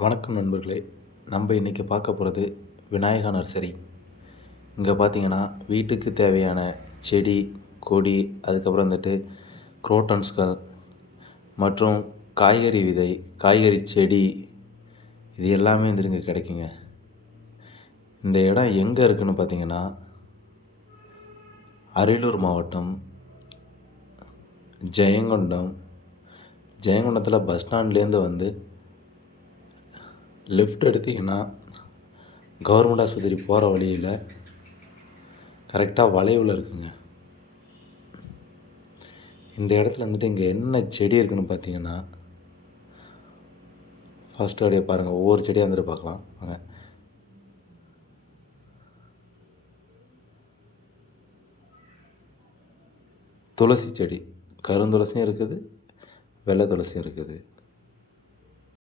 வணக்கம் நண்பர்களே. நம்ம இன்றைக்கி பார்க்க போகிறது விநாயகா நர்சரி இங்கே பார்த்தீங்கன்னா வீட்டுக்கு தேவையான செடி கொடி அதுக்கப்புறம் வந்துட்டு குரோட்டன்ஸ்கள் மற்றும் காய்கறி விதை காய்கறி செடி இது எல்லாமே வந்து இங்கே கிடைக்குங்க. இந்த இடம் எங்கே இருக்குதுன்னு பார்த்தீங்கன்னா அரியலூர் மாவட்டம் ஜெயங்கொண்டம். ஜெயங்கொண்டத்தில் பஸ் ஸ்டாண்ட்லேருந்து வந்து லெஃப்ட் எடுத்தீங்கன்னா கவர்மெண்ட் ஆஸ்பத்திரி போகிற வழியில் கரெக்டாக வளைவில் இருக்குங்க. இந்த இடத்துல வந்துட்டு இங்கே என்ன செடி இருக்குன்னு பார்த்தீங்கன்னா ஃபஸ்ட்டு அப்படியே பாருங்கள் ஒவ்வொரு செடியாக வந்துட்டு பார்க்கலாம் வாங்க. துளசி செடி. கருந்துளசியும் இருக்குது வெள்ளை துளசியும் இருக்குது.